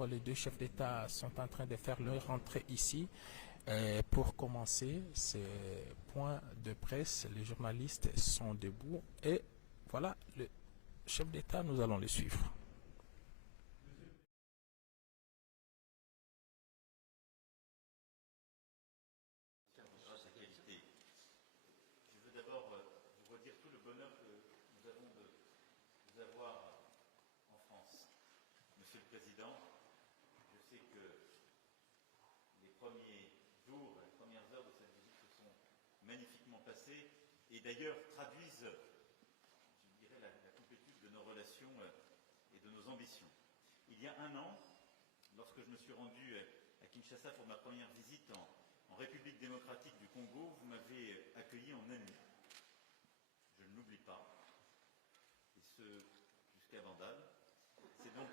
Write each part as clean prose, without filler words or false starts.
suivre. Les deux chefs d'État sont en train de faire leur rentrée ici. Pour commencer ces points de presse, les journalistes sont debout et voilà, le chef d'État, nous allons le suivre. Je veux d'abord vous redire tout le bonheur que nous avons de vous avoir en France. Monsieur le Président, je sais que les premiers jours, les premières heures de cette visite se sont magnifiquement passées et d'ailleurs traduisent, je dirais, la complétude de nos relations et de nos ambitions. Il y a un an, lorsque je me suis rendu à Kinshasa pour ma première visite en République démocratique du Congo, vous m'avez accueilli en ami. Je ne l'oublie pas, et ce jusqu'à Vandale. C'est donc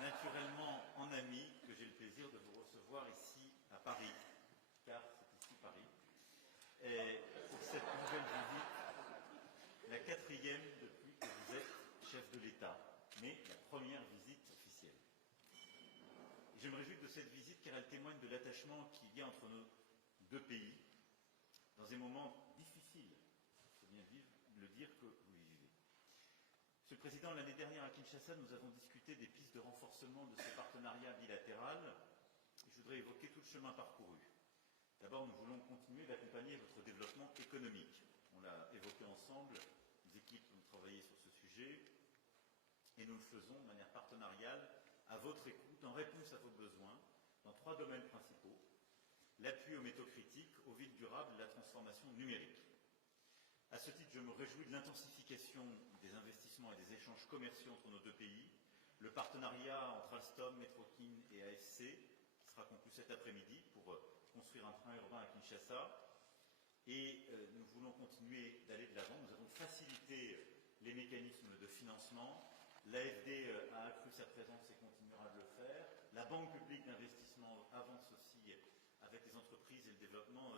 naturellement en ami que j'ai le plaisir de vous recevoir ici à Paris, car c'est ici Paris. Et pour cette nouvelle visite, la quatrième depuis que vous êtes chef de l'État, mais la première visite officielle. Je me réjouis de cette visite car elle témoigne de l'attachement qu'il y a entre nos deux pays dans un moment difficile, il faut bien le dire, que vous vivez. Monsieur le Président, l'année dernière à Kinshasa, nous avons discuté des pistes de renforcement de ce partenariat bilatéral et je voudrais évoquer tout le chemin parcouru. D'abord, nous voulons continuer d'accompagner votre développement économique. On l'a évoqué ensemble, les équipes ont travaillé sur ce sujet et nous le faisons de manière partenariale à votre écoute, en réponse à vos besoins, dans 3 domaines principaux: l'appui aux métaux critiques, aux villes durables et la transformation numérique. À ce titre, je me réjouis de l'intensification des investissements et des échanges commerciaux entre nos deux pays. Le partenariat entre Alstom, Metrokin et AFC sera conclu cet après-midi pour construire un train urbain à Kinshasa. Et nous voulons continuer d'aller de l'avant. Nous avons facilité les mécanismes de financement. L'AFD a accru sa présence et continuera de le faire. La Banque publique d'investissement avance aussi avec les entreprises et le développement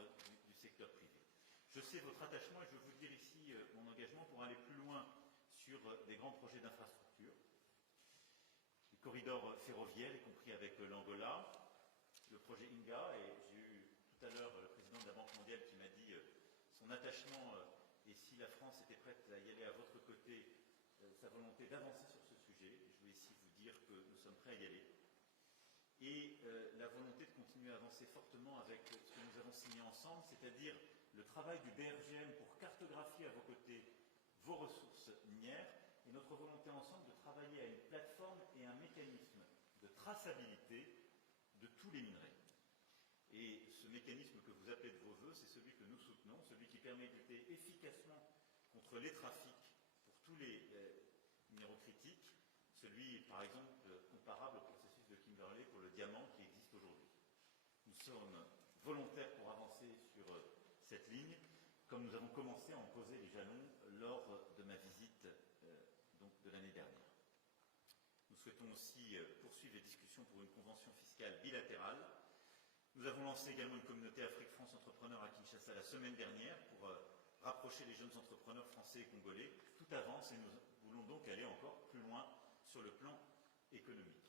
du secteur privé. Je sais votre attachement et je veux vous dire ici mon engagement pour aller plus loin sur des grands projets d'infrastructure, les corridors ferroviaires, y compris avec l'Angola, le projet INGA, et j'ai eu tout à l'heure le président de la Banque mondiale qui m'a dit son attachement et si la France était prête à y aller à votre côté, sa volonté d'avancer sur ce sujet. Je veux ici vous dire que nous sommes prêts à y aller. Et la volonté de continuer à avancer fortement avec ce que nous avons signé ensemble, c'est-à-dire le travail du BRGM pour cartographier à vos côtés vos ressources minières et notre volonté ensemble de travailler à une plateforme et un mécanisme de traçabilité de tous les minerais. Et ce mécanisme que vous appelez de vos voeux, c'est celui que nous soutenons, celui qui permet de lutter efficacement contre les trafics pour tous les minéraux critiques, celui, par exemple, comparable au processus de Kimberley pour le diamant qui existe aujourd'hui. Nous sommes volontaires pour avancer sur cette ligne, comme nous avons commencé à en poser les jalons lors de ma visite de l'année dernière. Nous souhaitons aussi poursuivre les discussions pour une convention fiscale bilatérale. Nous avons lancé également une communauté Afrique-France Entrepreneurs à Kinshasa la semaine dernière pour rapprocher les jeunes entrepreneurs français et congolais. Tout avance et nous voulons donc aller encore plus loin sur le plan économique.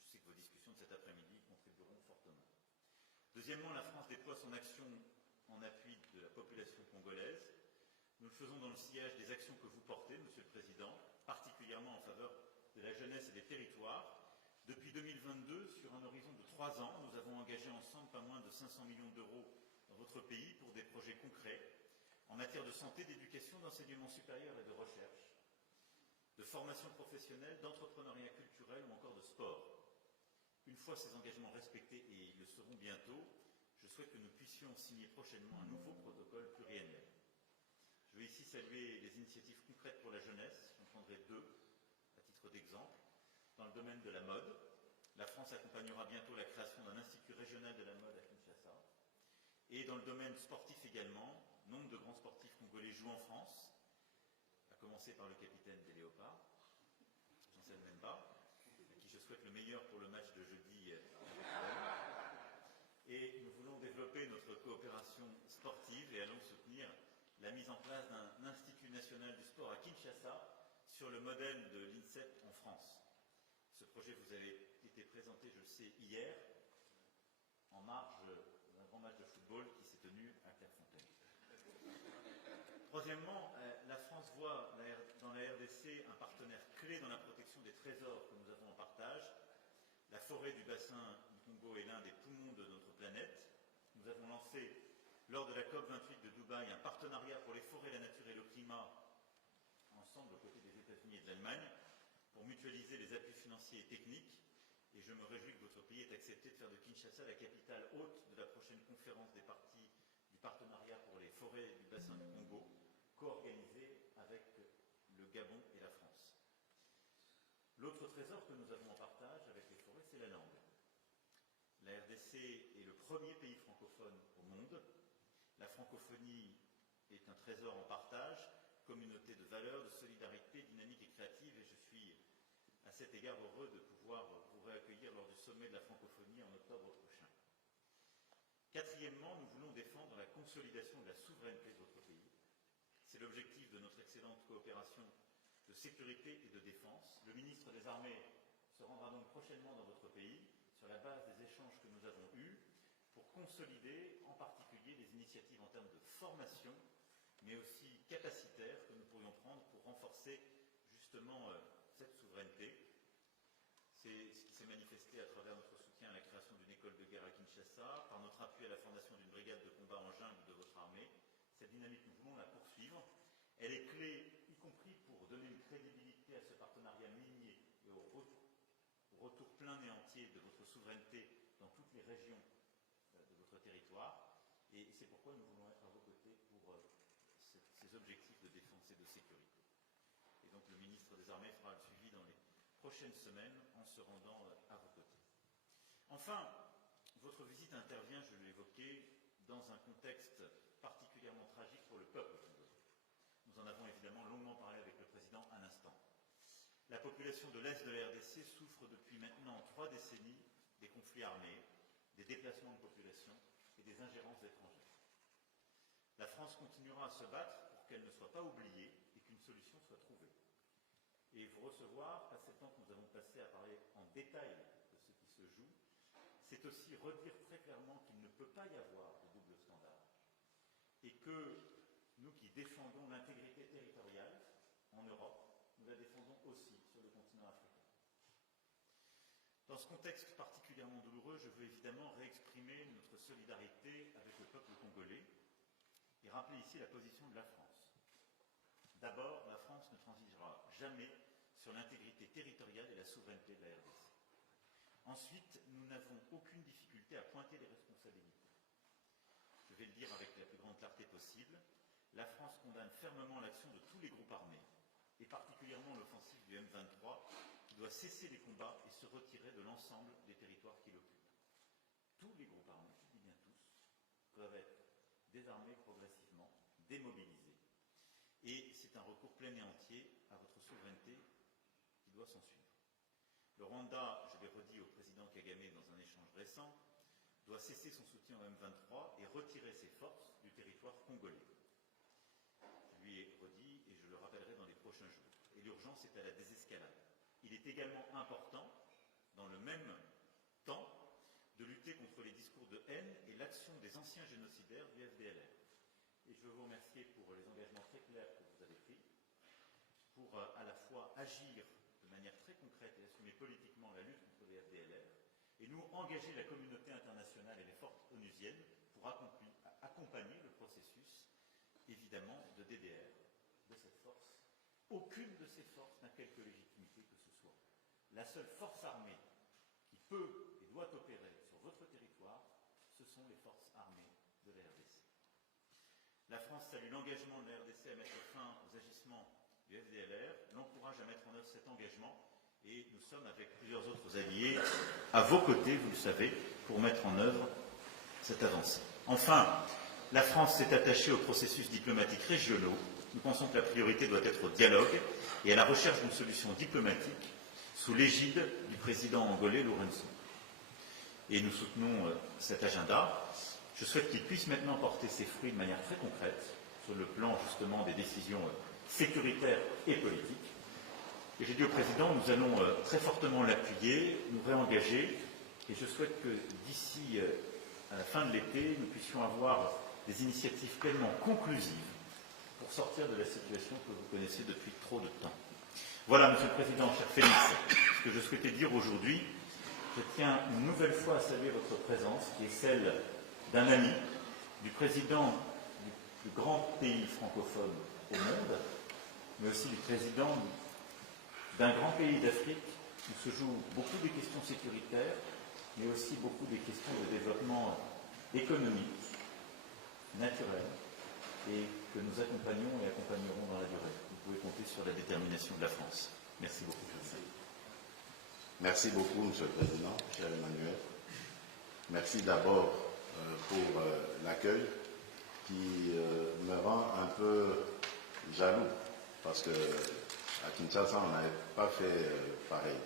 Je sais que vos discussions de cet après-midi contribueront fortement. Deuxièmement, la France déploie son action en appui de la population congolaise. Nous le faisons dans le sillage des actions que vous portez, Monsieur le Président, particulièrement en faveur de la jeunesse et des territoires. Depuis 2022, sur un horizon de 3 ans, nous avons engagé ensemble pas moins de 500 millions d'euros dans votre pays pour des projets concrets en matière de santé, d'éducation, d'enseignement supérieur et de recherche, de formation professionnelle, d'entrepreneuriat culturel ou encore de sport. Une fois ces engagements respectés, et ils le seront bientôt, je souhaite que nous puissions signer prochainement un nouveau protocole pluriannuel. Je veux ici saluer les initiatives concrètes pour la jeunesse. J'en prendrai 2 à titre d'exemple. Dans le domaine de la mode, la France accompagnera bientôt la création d'un institut régional de la mode à Kinshasa. Et dans le domaine sportif également, nombre de grands sportifs congolais jouent en France, à commencer par le capitaine des Léopards, Jean-Sel Memba, à qui je souhaite le meilleur pour le match de jeudi. Et nous voulons développer notre coopération sportive et allons soutenir la mise en place d'un Institut national du sport à Kinshasa sur le modèle de l'INSEP en France. Ce projet vous a été présenté, je le sais, hier, en marge d'un grand match de football qui s'est tenu à Clairefontaine. Troisièmement, la France voit dans la RDC un partenaire clé dans la protection des trésors que nous avons en partage. La forêt du bassin du Congo est l'un des poumons de notre planète. Nous avons lancé, lors de la COP28 de Dubaï, un partenariat pour les forêts, la nature et le climat, ensemble aux côtés des États-Unis et de l'Allemagne, pour mutualiser les appuis financiers et techniques. Et je me réjouis que votre pays ait accepté de faire de Kinshasa la capitale hôte de la prochaine conférence des parties du partenariat pour les forêts du bassin du Congo, co-organisée avec le Gabon et la France. L'autre trésor que nous avons en partage avec les forêts, c'est la langue. La RDC est le premier pays francophone au monde. La francophonie est un trésor en partage, communauté de valeurs, de solidarité, dynamique et créative, et je suis à cet égard heureux de pouvoir vous réaccueillir lors du sommet de la francophonie en octobre prochain. Quatrièmement, nous voulons défendre la consolidation de la souveraineté de votre pays. C'est l'objectif de notre excellente coopération de sécurité et de défense. Le ministre des Armées se rendra donc prochainement dans votre pays sur la base des échanges que nous avons eus pour consolider en particulier les initiatives en termes de formation, mais aussi capacitaires que nous pourrions prendre pour renforcer justement cette souveraineté. C'est ce qui s'est manifesté à travers notre soutien à la création d'une école de guerre à Kinshasa, par notre appui à la fondation d'une brigade de combat en jungle de votre armée. Cette dynamique, nous voulons la poursuivre. Elle est clé, y compris pour donner une crédibilité à ce partenariat minier et au retour plein et entier de votre souveraineté dans toutes les régions de votre territoire. Et c'est pourquoi nous voulons être à vos côtés pour ces objectifs de défense et de sécurité. Et donc le ministre des Armées fera le suivi dans les prochaines semaines en se rendant à vos côtés. Enfin, votre visite intervient, je l'ai évoqué, dans un contexte particulièrement tragique pour le peuple congolais. Nous en avons évidemment longuement parlé avec le président un instant. La population de l'Est de la RDC souffre depuis maintenant 3 décennies des conflits armés, des déplacements de population et des ingérences étrangères. La France continuera à se battre pour qu'elle ne soit pas oubliée et qu'une solution soit trouvée. Et vous recevoir, passer le temps que nous avons passé à parler en détail de ce qui se joue, c'est aussi redire très clairement qu'il ne peut pas y avoir de double standard. Et que nous qui défendons l'intégrité territoriale en Europe, nous la défendons aussi sur le continent africain. Dans ce contexte particulièrement douloureux, je veux évidemment réexprimer notre solidarité avec le peuple congolais et rappeler ici la position de la France. D'abord, la France ne transigera jamais sur l'intégrité territoriale et la souveraineté de la RDC. Ensuite, nous n'avons aucune difficulté à pointer les responsabilités. Je vais le dire avec la plus grande clarté possible, la France condamne fermement l'action de tous les groupes armés, et particulièrement l'offensive du M23, qui doit cesser les combats et se retirer de l'ensemble des territoires qu'il occupe. Tous les groupes armés, je dis bien tous, doivent être désarmés progressivement, démobilisés. Et c'est un recours plein et entier à votre souveraineté qui doit s'en suivre. Le Rwanda, je l'ai redit au président Kagame dans un échange récent, doit cesser son soutien au M23 et retirer ses forces du territoire congolais. Je lui ai redit et je le rappellerai dans les prochains jours. Et l'urgence est à la désescalade. Il est également important, dans le même temps, de lutter contre les discours de haine et l'action des anciens génocidaires du FDLR. Et je veux vous remercier pour les engagements très clairs que vous avez pris, pour à la fois agir de manière très concrète et assumer politiquement la lutte contre les FDLR, et nous engager la communauté internationale et les forces onusiennes pour accompagner le processus, évidemment, de DDR de cette force. Aucune de ces forces n'a quelque légitimité que ce soit. La seule force armée qui peut et doit opérer sur votre territoire, ce sont les forces armées de la RDC. La France salue l'engagement de la RDC à mettre fin aux agissements du FDLR, l'encourage à mettre en œuvre cet engagement et nous sommes avec plusieurs autres alliés à vos côtés, vous le savez, pour mettre en œuvre cette avancée. Enfin, la France s'est attachée aux processus diplomatiques régionaux. Nous pensons que la priorité doit être au dialogue et à la recherche d'une solution diplomatique sous l'égide du président angolais Lourenço. Et nous soutenons cet agenda. Je souhaite qu'il puisse maintenant porter ses fruits de manière très concrète sur le plan justement des décisions sécuritaires et politiques. Et j'ai dit au Président, nous allons très fortement l'appuyer, nous réengager, et je souhaite que d'ici à la fin de l'été, nous puissions avoir des initiatives pleinement conclusives pour sortir de la situation que vous connaissez depuis trop de temps. Voilà, Monsieur le Président, cher Félix, ce que je souhaitais dire aujourd'hui. Je tiens une nouvelle fois à saluer votre présence, qui est celle d'un ami, du président du plus grand pays francophone au monde, mais aussi du président d'un grand pays d'Afrique où se jouent beaucoup des questions sécuritaires, mais aussi beaucoup des questions de développement économique, naturel, et que nous accompagnons et accompagnerons dans la durée. Vous pouvez compter sur la détermination de la France. Merci beaucoup. Merci beaucoup, Monsieur le Président, cher Emmanuel. Merci d'abord pour l'accueil qui me rend un peu jaloux, parce que à Kinshasa, on n'avait pas fait pareil.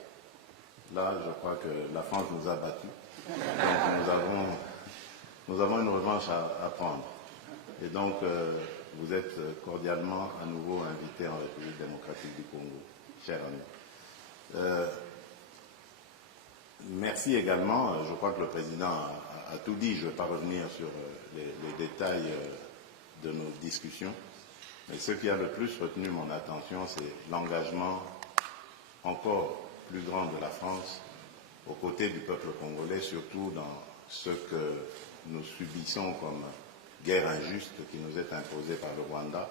Là, je crois que la France nous a battus. Donc nous avons une revanche à prendre. Et donc, vous êtes cordialement à nouveau invité en République démocratique du Congo, cher ami. Merci également, je crois que le Président a tout dit, je ne vais pas revenir sur les détails de nos discussions, mais ce qui a le plus retenu mon attention, c'est l'engagement encore plus grand de la France aux côtés du peuple congolais, surtout dans ce que nous subissons comme guerre injuste qui nous est imposée par le Rwanda,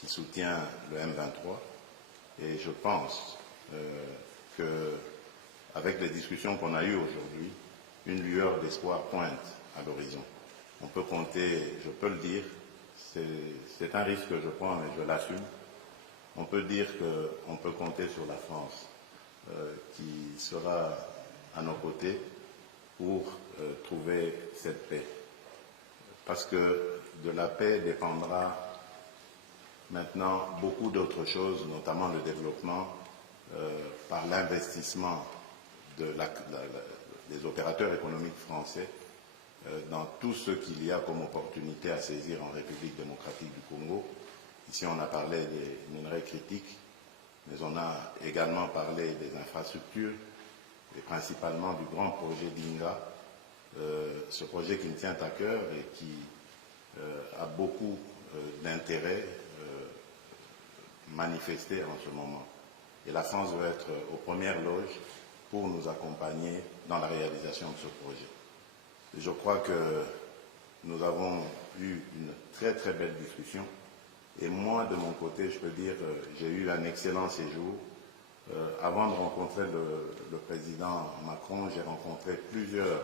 qui soutient le M23. Et je pense que avec les discussions qu'on a eues aujourd'hui, une lueur d'espoir pointe à l'horizon. On peut compter, je peux le dire, c'est un risque que je prends, mais je l'assume. On peut dire qu'on peut compter sur la France qui sera à nos côtés pour trouver cette paix. Parce que de la paix dépendra maintenant beaucoup d'autres choses, notamment le développement par l'investissement des opérateurs économiques français dans tout ce qu'il y a comme opportunité à saisir en République démocratique du Congo. Ici, on a parlé des minerais critiques, mais on a également parlé des infrastructures, et principalement du grand projet d'Inga, ce projet qui me tient à cœur et qui a beaucoup d'intérêt manifesté en ce moment. Et la France veut être aux premières loges pour nous accompagner dans la réalisation de ce projet. Et je crois que nous avons eu une très très belle discussion. Et moi, de mon côté, je peux dire, j'ai eu un excellent séjour. Avant de rencontrer le président Macron, j'ai rencontré plusieurs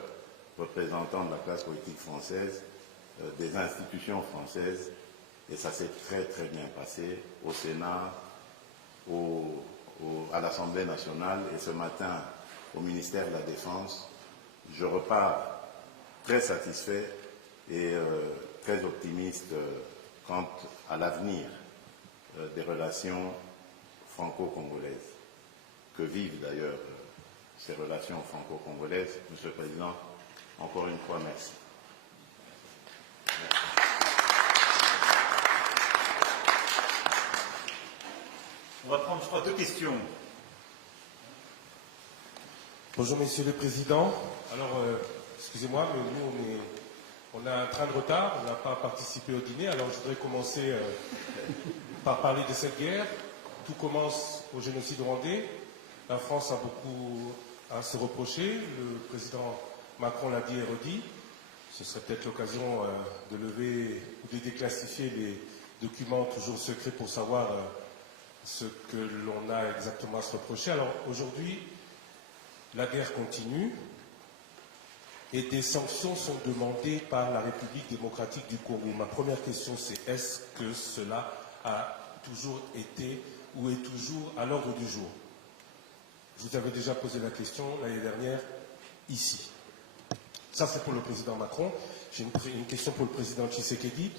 représentants de la classe politique française, des institutions françaises, et ça s'est très très bien passé au Sénat, à l'Assemblée nationale, et ce matin au ministère de la Défense. Je repars très satisfait et très optimiste quant à l'avenir des relations franco-congolaises. Que vivent d'ailleurs ces relations franco-congolaises. Monsieur le Président, encore une fois, merci. On va prendre, je crois, deux questions. Bonjour, Monsieur le Président. Alors, excusez-moi, mais nous, on a un train de retard, on n'a pas participé au dîner, alors je voudrais commencer par parler de cette guerre. Tout commence au génocide rwandais. La France a beaucoup à se reprocher. Le président Macron l'a dit et redit. Ce serait peut-être l'occasion de lever ou de déclassifier les documents toujours secrets pour savoir ce que l'on a exactement à se reprocher. Alors aujourd'hui, la guerre continue et des sanctions sont demandées par la République démocratique du Congo. Ma première question, c'est est-ce que cela a toujours été ou est toujours à l'ordre du jour? Je vous avais déjà posé la question l'année dernière, ici. Ça, c'est pour le président Macron. J'ai une question pour le président Tshisekedi.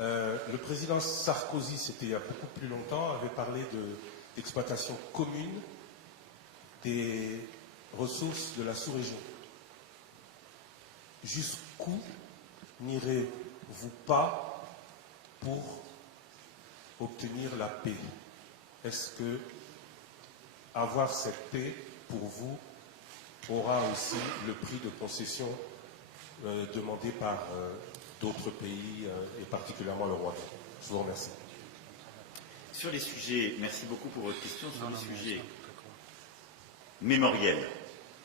Le président Sarkozy, c'était il y a beaucoup plus longtemps, avait parlé d'exploitation commune des ressources de la sous-région. Jusqu'où n'irez-vous pas pour obtenir la paix? Est-ce que avoir cette paix, pour vous, aura aussi le prix de concession demandé par d'autres pays, et particulièrement le Rwanda? Je vous remercie. Sur les sujets, merci beaucoup pour votre question, sur les sujets mémoriels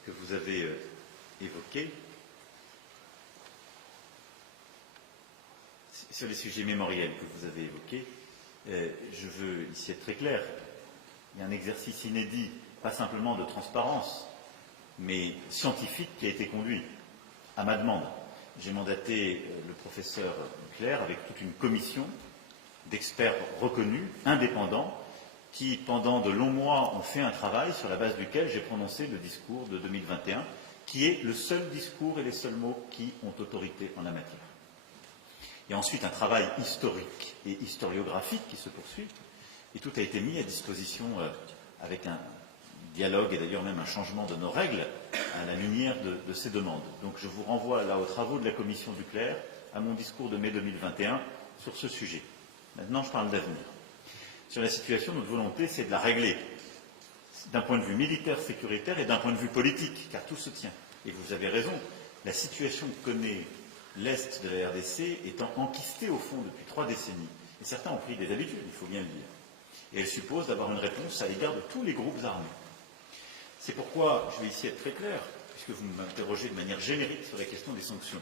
que vous avez évoqués. Sur les sujets mémoriels que vous avez évoqués, je veux ici être très clair. Il y a un exercice inédit, pas simplement de transparence, mais scientifique qui a été conduit à ma demande. J'ai mandaté le professeur Claire avec toute une commission d'experts reconnus, indépendants, qui, pendant de longs mois, ont fait un travail sur la base duquel j'ai prononcé le discours de 2021, qui est le seul discours et les seuls mots qui ont autorité en la matière. Il y a ensuite un travail historique et historiographique qui se poursuit, et tout a été mis à disposition avec un dialogue et d'ailleurs même un changement de nos règles à la lumière de ces demandes. Donc je vous renvoie là aux travaux de la commission Duclerc, à mon discours de mai 2021 sur ce sujet. Maintenant, je parle d'avenir. Sur la situation, notre volonté, c'est de la régler d'un point de vue militaire, sécuritaire et d'un point de vue politique, car tout se tient. Et vous avez raison, la situation que connaît l'Est de la RDC étant enquistée au fond depuis 3 décennies. Et certains ont pris des habitudes, il faut bien le dire. Et elle suppose d'avoir une réponse à l'égard de tous les groupes armés. C'est pourquoi je vais ici être très clair, puisque vous m'interrogez de manière générique sur la question des sanctions.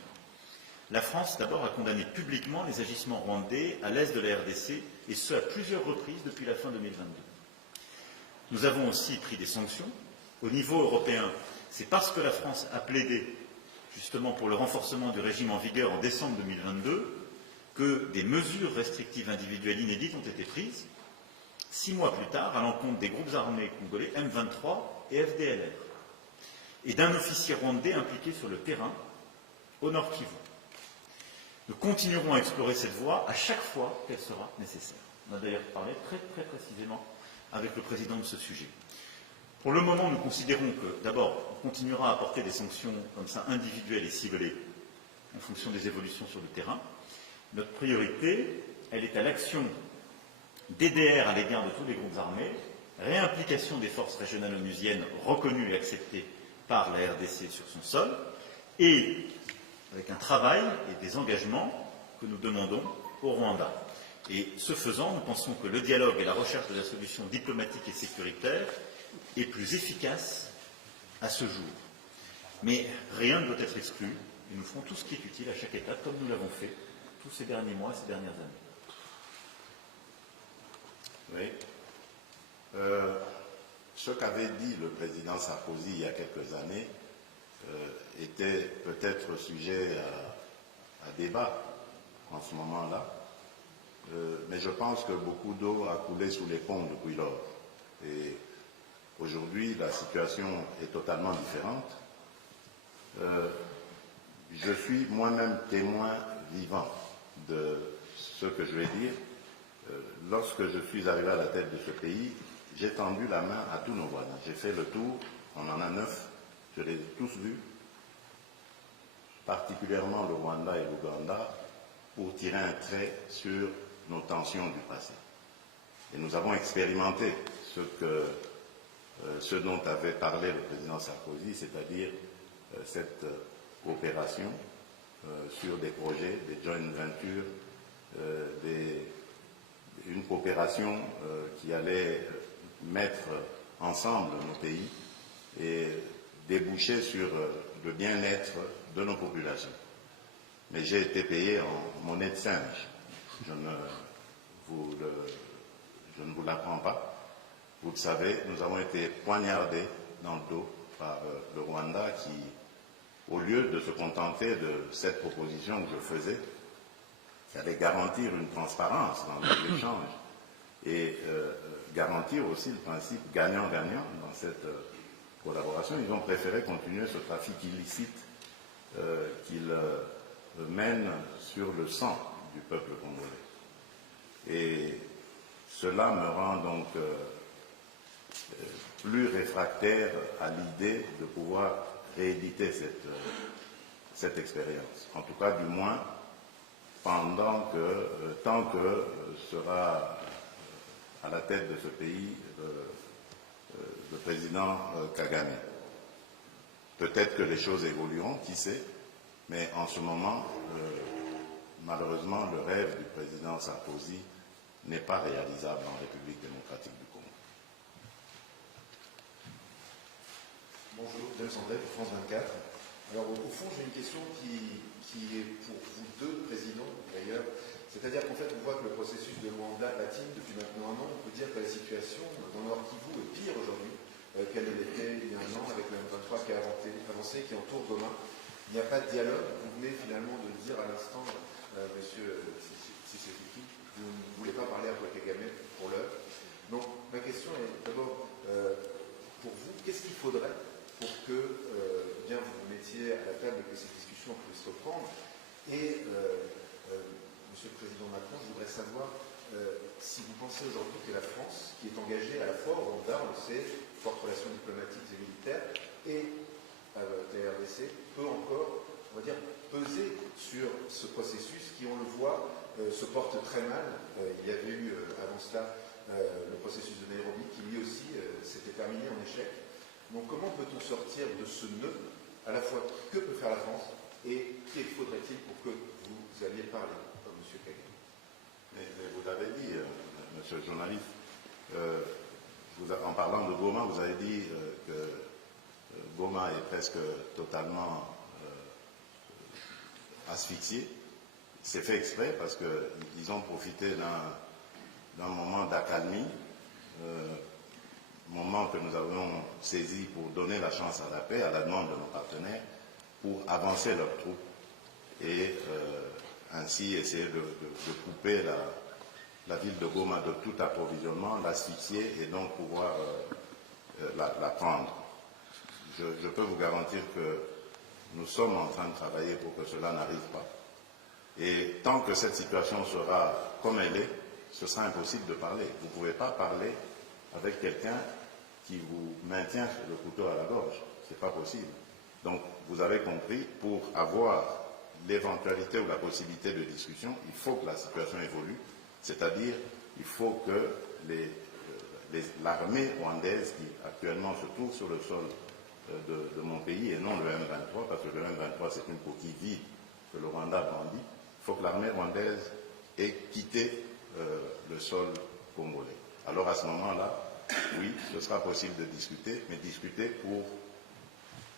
La France, d'abord, a condamné publiquement les agissements rwandais à l'est de la RDC, et ce, à plusieurs reprises depuis la fin 2022. Nous avons aussi pris des sanctions. Au niveau européen, c'est parce que la France a plaidé, justement, pour le renforcement du régime en vigueur en décembre 2022, que des mesures restrictives individuelles inédites ont été prises, 6 mois plus tard, à l'encontre des groupes armés congolais M23 et FDLR, et d'un officier rwandais impliqué sur le terrain, au Nord Kivu. Nous continuerons à explorer cette voie à chaque fois qu'elle sera nécessaire. On a d'ailleurs parlé très précisément avec le président de ce sujet. Pour le moment, nous considérons que, d'abord, on continuera à apporter des sanctions comme ça individuelles et ciblées en fonction des évolutions sur le terrain. Notre priorité, elle est à l'action DDR à l'égard de tous les groupes armés, réimplication des forces régionales onusiennes reconnues et acceptées par la RDC sur son sol, et avec un travail et des engagements que nous demandons au Rwanda. Et ce faisant, nous pensons que le dialogue et la recherche de la solution diplomatique et sécuritaire est plus efficace à ce jour. Mais rien ne doit être exclu, et nous ferons tout ce qui est utile à chaque étape, comme nous l'avons fait tous ces derniers mois et ces dernières années. Oui. Ce qu'avait dit le président Sarkozy il y a quelques années était peut-être sujet à débat en ce moment-là, mais je pense que beaucoup d'eau a coulé sous les ponts depuis lors. Et aujourd'hui, la situation est totalement différente. Je suis moi-même témoin vivant de ce que je vais dire. Lorsque je suis arrivé à la tête de ce pays, j'ai tendu la main à tous nos voisins. J'ai fait le tour, on en a 9, je les ai tous vus, particulièrement le Rwanda et l'Ouganda, pour tirer un trait sur nos tensions du passé. Et nous avons expérimenté ce dont avait parlé le président Sarkozy, c'est-à-dire cette coopération sur des projets, des joint ventures, une coopération qui allait mettre ensemble nos pays et déboucher sur le bien-être de nos populations. Mais j'ai été payé en monnaie de singe. Je ne vous l'apprends pas. Vous le savez, nous avons été poignardés dans le dos par le Rwanda qui, au lieu de se contenter de cette proposition que je faisais, qui allait garantir une transparence dans les échanges et garantir aussi le principe gagnant-gagnant dans cette collaboration, ils ont préféré continuer ce trafic illicite qu'ils mènent sur le sang du peuple congolais. Et cela me rend donc plus réfractaire à l'idée de pouvoir rééditer cette expérience. En tout cas, du moins, tant que sera à la tête de ce pays le président Kagame. Peut-être que les choses évolueront, qui sait, mais en ce moment, malheureusement, le rêve du président Sarkozy n'est pas réalisable en République démocratique du Congo. Bonjour, James André, France 24. Alors, au fond, j'ai une question qui est pour vous deux présidents, d'ailleurs. C'est-à-dire qu'en fait, on voit que le processus de Luanda patine depuis maintenant un an. On peut dire que la situation dans le Nord Kivu est pire aujourd'hui qu'elle l'était il y a un an, avec le M23 qui a avancé, qui entoure Goma. Il n'y a pas de dialogue. Vous venez finalement de le dire à l'instant, monsieur Tshisekedi, vous ne voulez pas parler à Paul Kagame pour l'heure. Donc, ma question est d'abord, pour vous, qu'est-ce qu'il faudrait pour que bien vous vous mettiez à la table et que ces discussions puissent reprendre? Et, Monsieur le Président Macron, je voudrais savoir si vous pensez aujourd'hui que la France, qui est engagée à la fois au Rwanda, on le sait, fortes relations diplomatiques et militaires, et la RDC, peut encore, on va dire, peser sur ce processus qui, on le voit, se porte très mal. Il y avait eu avant cela le processus de Nairobi qui lui aussi s'était terminé en échec. Donc comment peut-on sortir de ce nœud, à la fois que peut faire la France et qu'il faudrait-il pour que vous alliez parler comme M. Kagame? Mais vous l'avez dit, monsieur le journaliste, en parlant de Goma, vous avez dit que Goma est presque totalement asphyxié. C'est fait exprès parce qu'ils ont profité d'un moment d'accalmie, moment que nous avons saisi pour donner la chance à la paix, à la demande de nos partenaires, pour avancer leurs troupes et ainsi essayer de couper la ville de Goma de tout approvisionnement, l'asphyxier et donc pouvoir la prendre. Je peux vous garantir que nous sommes en train de travailler pour que cela n'arrive pas. Et tant que cette situation sera comme elle est, ce sera impossible de parler. Vous ne pouvez pas parler avec quelqu'un qui vous maintient le couteau à la gorge. Ce n'est pas possible. Donc, vous avez compris, pour avoir l'éventualité ou la possibilité de discussion, il faut que la situation évolue. C'est-à-dire, il faut que l'armée rwandaise, qui actuellement se trouve sur le sol de mon pays, et non le M23, parce que le M23, c'est une coquille vide que le Rwanda brandit, il faut que l'armée rwandaise ait quitté le sol congolais. Alors à ce moment-là, oui, ce sera possible de discuter, mais discuter pour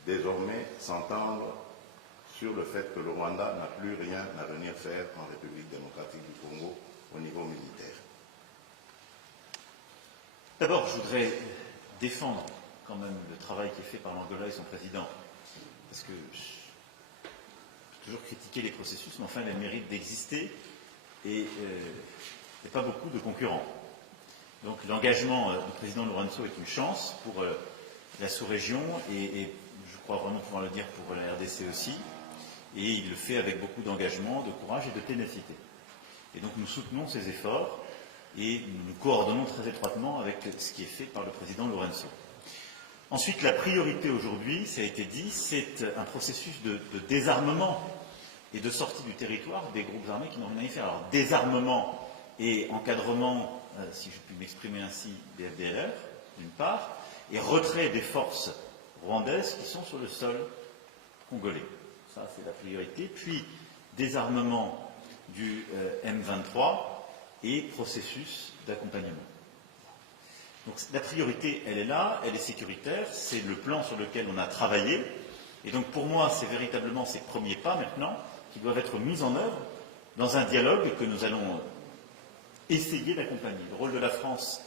désormais s'entendre sur le fait que le Rwanda n'a plus rien à venir faire en République démocratique du Congo au niveau militaire. D'abord, je voudrais défendre quand même le travail qui est fait par l'Angola et son président, parce que j'ai toujours critiqué les processus, mais enfin, ils méritent d'exister et il n'y a pas beaucoup de concurrents. Donc l'engagement du président Lourenço est une chance pour la sous-région et je crois vraiment pouvoir le dire pour la RDC aussi. Et il le fait avec beaucoup d'engagement, de courage et de ténacité. Et donc nous soutenons ces efforts et nous nous coordonnons très étroitement avec ce qui est fait par le président Lourenço. Ensuite, la priorité aujourd'hui, ça a été dit, c'est un processus de désarmement et de sortie du territoire des groupes armés qui n'ont rien à y faire. Alors désarmement et encadrement, si je puis m'exprimer ainsi, des FDLR, d'une part, et retrait des forces rwandaises qui sont sur le sol congolais. Ça, c'est la priorité. Puis, désarmement du M23 et processus d'accompagnement. Donc, la priorité, elle est là, elle est sécuritaire, c'est le plan sur lequel on a travaillé. Et donc, pour moi, c'est véritablement ces premiers pas maintenant qui doivent être mis en œuvre dans un dialogue que nous allons essayer d'accompagner. Le rôle de la France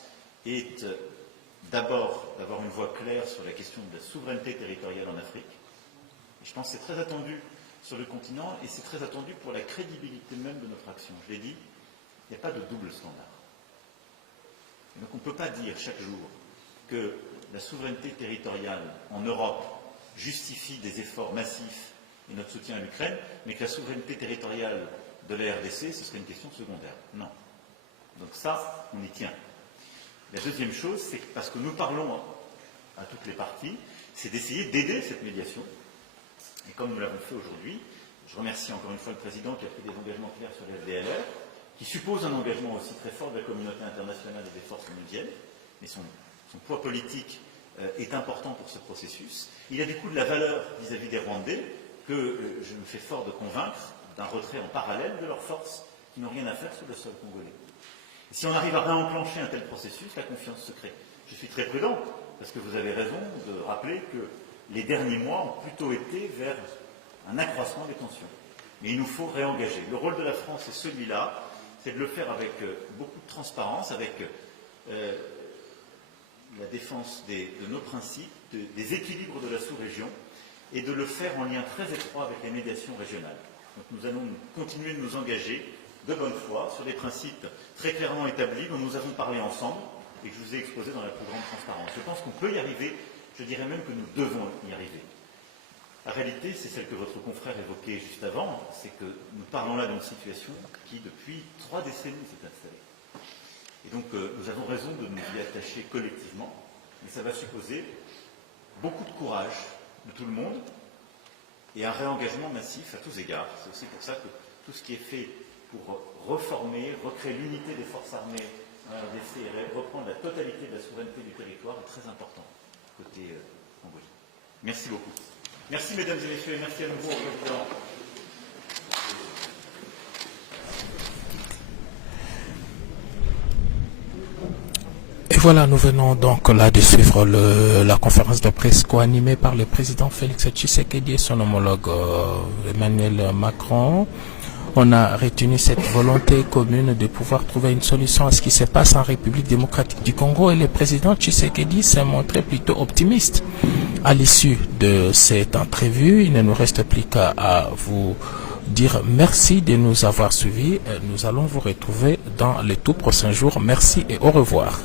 est d'abord d'avoir une voix claire sur la question de la souveraineté territoriale en Afrique. Et je pense que c'est très attendu sur le continent et c'est très attendu pour la crédibilité même de notre action. Je l'ai dit, il n'y a pas de double standard. Et donc on ne peut pas dire chaque jour que la souveraineté territoriale en Europe justifie des efforts massifs et notre soutien à l'Ukraine, mais que la souveraineté territoriale de la RDC, ce serait une question secondaire. Non. Donc ça, on y tient. La deuxième chose, c'est que parce que nous parlons à toutes les parties, c'est d'essayer d'aider cette médiation. Et comme nous l'avons fait aujourd'hui, je remercie encore une fois le Président qui a pris des engagements clairs sur les FDLR, qui suppose un engagement aussi très fort de la communauté internationale et des forces onusiennes, mais sont son poids politique est important pour ce processus. Il a du coup de la valeur vis-à-vis des Rwandais que je me fais fort de convaincre d'un retrait en parallèle de leurs forces qui n'ont rien à faire sous le sol congolais. Et si on arrive à réenclencher un tel processus, la confiance se crée. Je suis très prudent, parce que vous avez raison de rappeler que les derniers mois ont plutôt été vers un accroissement des tensions. Mais il nous faut réengager. Le rôle de la France est celui-là, c'est de le faire avec beaucoup de transparence, avec la défense de nos principes, des équilibres de la sous-région, et de le faire en lien très étroit avec les médiations régionales. Donc nous allons continuer de nous engager de bonne foi sur des principes très clairement établis dont nous avons parlé ensemble et que je vous ai exposés dans la plus grande transparence. Je pense qu'on peut y arriver, je dirais même que nous devons y arriver. La réalité, c'est celle que votre confrère évoquait juste avant, c'est que nous parlons là d'une situation qui, depuis 3 décennies, s'est installée. Et donc, nous avons raison de nous y attacher collectivement, mais ça va supposer beaucoup de courage de tout le monde et un réengagement massif à tous égards. C'est aussi pour ça que tout ce qui est fait pour reformer, recréer l'unité des forces armées en RDC et reprendre la totalité de la souveraineté du territoire est très important côté Mongolie. Merci beaucoup. Merci mesdames et messieurs et merci à nouveau au président. Et voilà, nous venons donc là de suivre la conférence de presse co-animée par le président Félix Tshisekedi et son homologue Emmanuel Macron. On a retenu cette volonté commune de pouvoir trouver une solution à ce qui se passe en République démocratique du Congo et le président Tshisekedi s'est montré plutôt optimiste. À l'issue de cette entrevue, il ne nous reste plus qu'à vous dire merci de nous avoir suivis. Nous allons vous retrouver dans les tout prochains jours. Merci et au revoir.